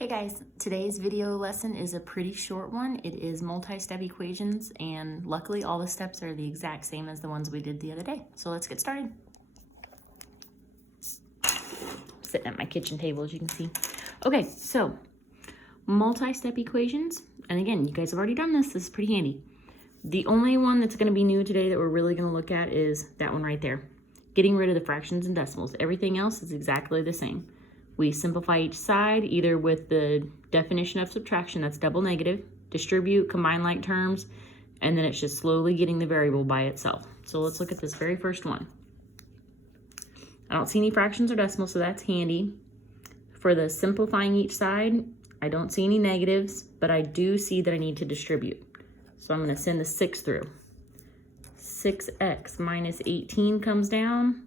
Hey guys, today's video lesson is a pretty short one. It is multi-step equations, and luckily all the steps are the exact same as the ones we did the other day. So let's get started. Sitting at my kitchen table, as you can see. Okay, so multi-step equations, and again, you guys have already done this. This is pretty handy. The only one that's going to be new today that we're really going to look at is that one right there. Getting rid of the fractions and decimals. Everything else is exactly the same. We simplify each side either with the definition of subtraction, that's double negative, distribute, combine like terms, and then it's just slowly getting the variable by itself. So let's look at this very first one. I don't see any fractions or decimals, so that's handy. For the simplifying each side, I don't see any negatives, but I do see that I need to distribute. So I'm going to send the 6 through. 6x minus 18 comes down,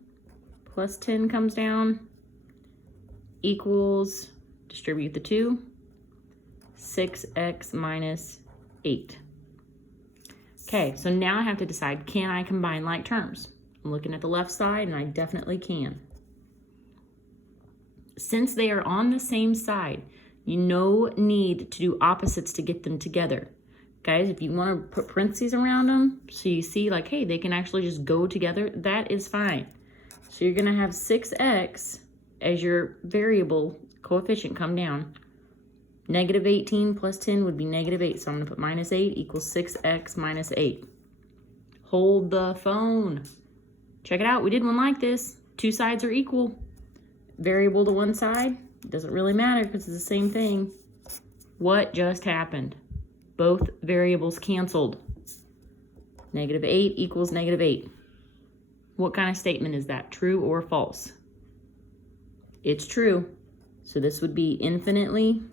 plus 10 comes down, equals, distribute the 2, 6x minus 8. Okay, so now I have to decide, can I combine like terms? I'm looking at the left side, and I definitely can. Since they are on the same side, you no need to do opposites to get them together. Guys, if you want to put parentheses around them, so you see like, hey, they can actually just go together, that is fine. So you're going to have 6x as your variable coefficient come down. Negative 18 plus 10 would be negative 8. So I'm going to put minus 8 equals 6x minus 8. Hold the phone. Check it out. We did one like this. Two sides are equal. Variable to one side. It doesn't really matter because it's the same thing. What just happened? Both variables canceled. Negative 8 equals negative 8. What kind of statement is that? True or false? It's true. So this would be infinitely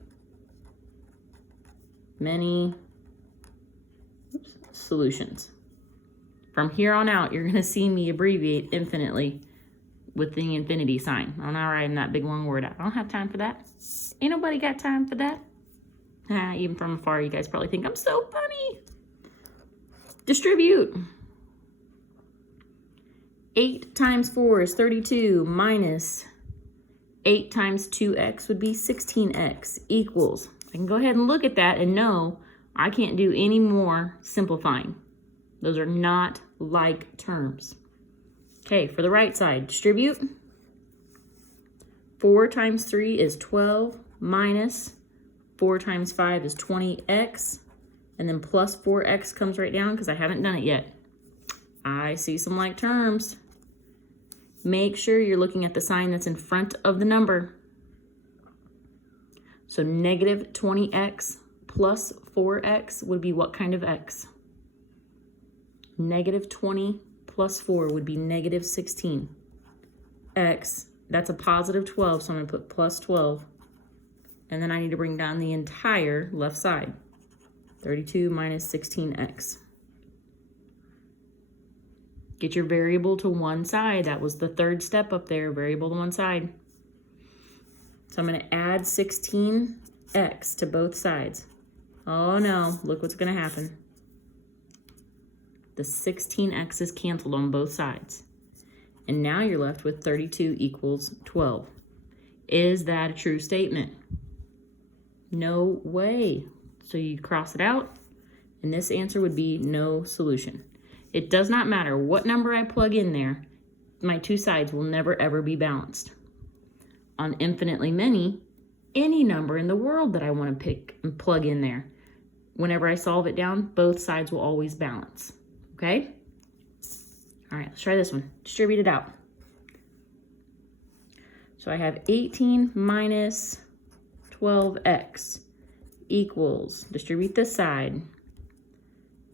many solutions. From here on out, you're going to see me abbreviate infinitely with the infinity sign. I'm not writing that big long word out. I don't have time for that. Ain't nobody got time for that. Even from afar, you guys probably think I'm so funny. Distribute. 8 times 4 is 32 minus 8 times 2x would be 16x equals. I can go ahead and look at that and know I can't do any more simplifying. Those are not like terms. Okay, for the right side, distribute. 4 times 3 is 12 minus 4 times 5 is 20x. And then plus 4x comes right down because I haven't done it yet. I see some like terms. Make sure you're looking at the sign that's in front of the number. So negative 20x plus 4x would be what kind of x? Negative 20 plus 4 would be negative 16. X, that's a positive 12, so I'm going to put plus 12. And then I need to bring down the entire left side. 32 minus 16x. Get your variable to one side. That was the third step up there, variable to one side. So I'm going to add 16x to both sides. Oh no, look what's going to happen. The 16x is canceled on both sides. And now you're left with 32 equals 12. Is that a true statement? No way. So you cross it out, and this answer would be no solution. It does not matter what number I plug in there, my two sides will never ever be balanced. On infinitely many, any number in the world that I want to pick and plug in there, whenever I solve it down, both sides will always balance. Okay? All right, let's try this one. Distribute it out. So I have 18 minus 12x equals, distribute this side,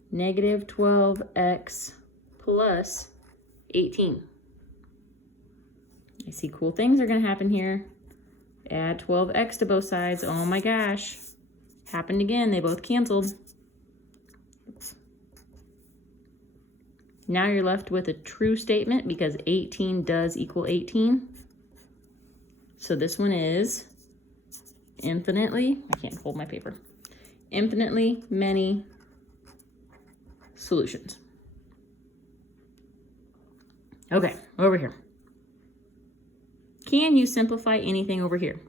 negative 12x plus 18. I see cool things are going to happen here. Add 12x to both sides. Oh my gosh. Happened again. They both canceled. Oops. Now you're left with a true statement because 18 does equal 18. So this one is infinitely, I can't hold my paper, infinitely many solutions. Okay, over here. Can you simplify anything over here?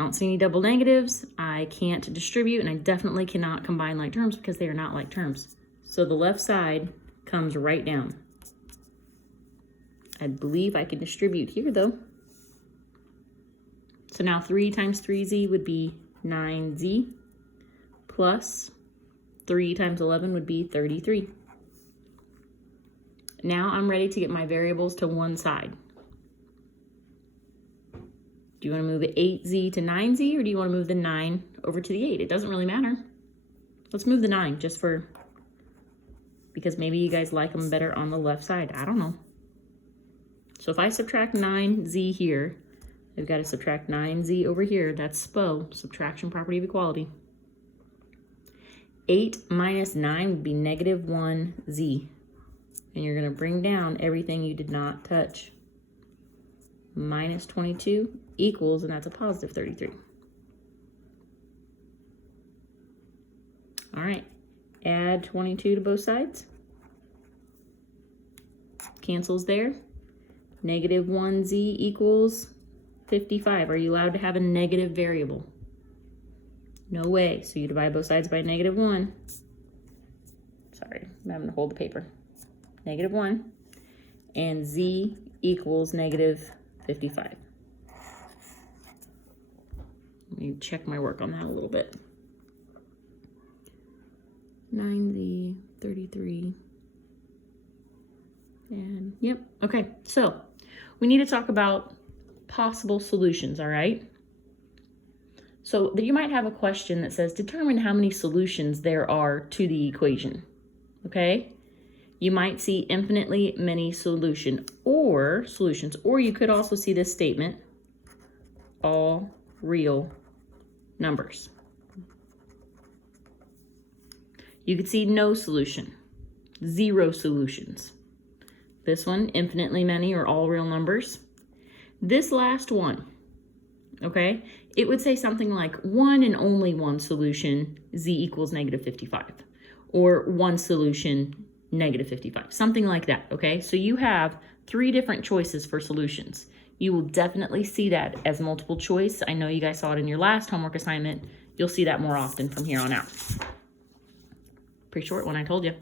I don't see any double negatives. I can't distribute, and I definitely cannot combine like terms because they are not like terms. So the left side comes right down. I believe I can distribute here though. So now 3 times 3z would be 9z, plus 3 times 11 would be 33. Now I'm ready to get my variables to one side. Do you want to move the 8z to 9z, or do you want to move the 9 over to the 8? It doesn't really matter. Let's move the 9 because maybe you guys like them better on the left side. I don't know. So if I subtract 9z here, I've got to subtract 9z over here. That's SPO, subtraction property of equality. 8 minus 9 would be negative 1z. And you're going to bring down everything you did not touch. Minus 22 equals, and that's a positive 33. All right, add 22 to both sides. Cancels there. Negative 1z equals 55. Are you allowed to have a negative variable? No way. So you divide both sides by negative 1. Sorry, I'm having to hold the paper. Negative 1. And z equals negative 55. Let me check my work on that a little bit. 9z, 33. And yep, okay. So we need to talk about possible solutions, all right? So you might have a question that says, determine how many solutions there are to the equation, okay? You might see infinitely many solutions, or you could also see this statement, all real numbers. You could see no solution, 0 solutions. This one, infinitely many or all real numbers. This last one, okay, it would say something like 1 and only 1 solution, z equals negative 55, or 1 solution, negative 55, something like that, okay? So you have 3 different choices for solutions. You will definitely see that as multiple choice. I know you guys saw it in your last homework assignment. You'll see that more often from here on out. Pretty short one, I told you.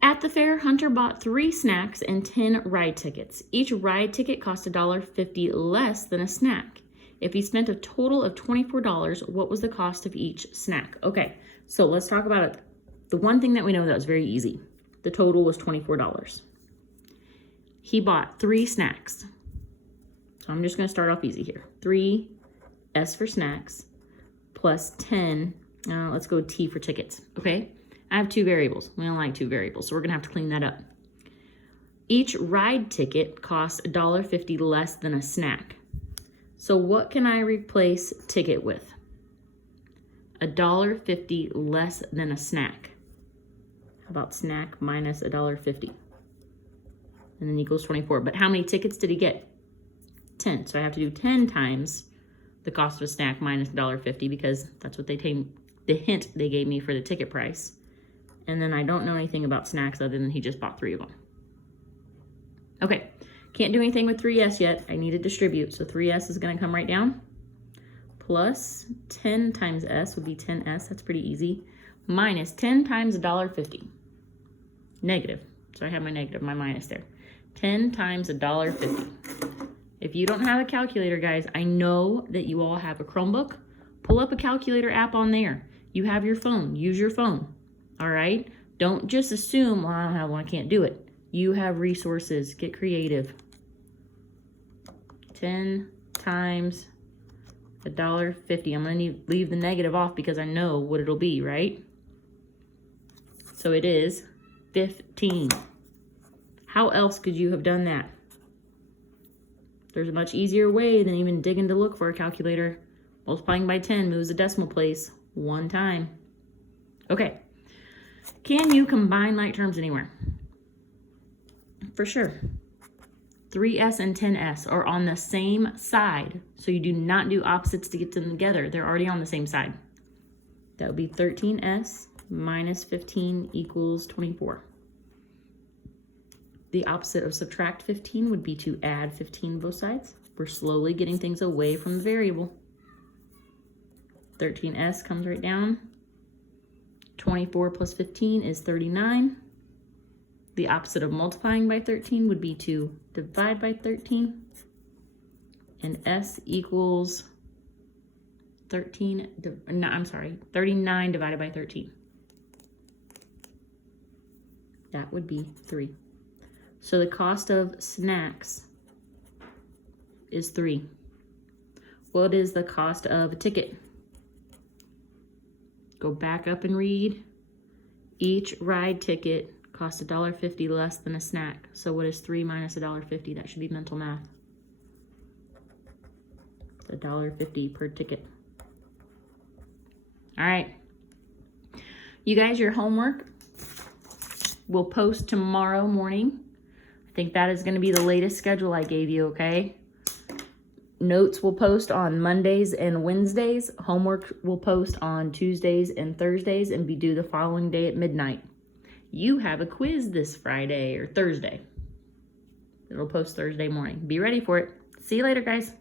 At the fair, Hunter bought 3 snacks and 10 ride tickets. Each ride ticket cost $1.50 less than a snack. If he spent a total of $24, what was the cost of each snack? Okay, so let's talk about it. The one thing that we know that was very easy. The total was $24. He bought 3 snacks. So I'm just going to start off easy here. 3 S for snacks plus 10. Let's go T for tickets. Okay. I have 2 variables. We don't like 2 variables, so we're going to have to clean that up. Each ride ticket costs $1.50 less than a snack. So what can I replace ticket with? $1.50 less than a snack. How about snack minus $1.50? And then equals 24. But how many tickets did he get? 10. So I have to do 10 times the cost of a snack minus $1.50 because that's what the hint they gave me for the ticket price. And then I don't know anything about snacks other than he just bought 3 of them. Okay, can't do anything with 3s yet. I need to distribute. So 3s is going to come right down. Plus 10 times s would be 10s. That's pretty easy. Minus 10 times $1.50. Negative. So I have my negative, my minus there. 10 times $1.50. If you don't have a calculator, guys, I know that you all have a Chromebook. Pull up a calculator app on there. You have your phone. Use your phone. All right? Don't just assume, well, I don't have one, I can't do it. You have resources. Get creative. 10 times $1.50. I'm going to leave the negative off because I know what it'll be, right? So it is 15. How else could you have done that? There's a much easier way than even digging to look for a calculator. Multiplying by 10 moves the decimal place 1 time. Okay. Can you combine like terms anywhere? For sure. 3s and 10s are on the same side. So you do not do opposites to get them together. They're already on the same side. That would be 13s minus 15 equals 24. The opposite of subtract 15 would be to add 15 both sides. We're slowly getting things away from the variable. 13s comes right down. 24 plus 15 is 39. The opposite of multiplying by 13 would be to divide by 13. And S equals 39 divided by 13. That would be 3. So the cost of snacks is 3. What is the cost of a ticket? Go back up and read. Each ride ticket costs $1.50 less than a snack. So what is 3 minus $1.50? That should be mental math. It's $1.50 per ticket. All right. You guys, your homework will post tomorrow morning. I think that is going to be the latest schedule I gave you, okay? Notes will post on Mondays and Wednesdays. Homework will post on Tuesdays and Thursdays and be due the following day at midnight. You have a quiz this Friday or Thursday. It'll post Thursday morning. Be ready for it. See you later, guys.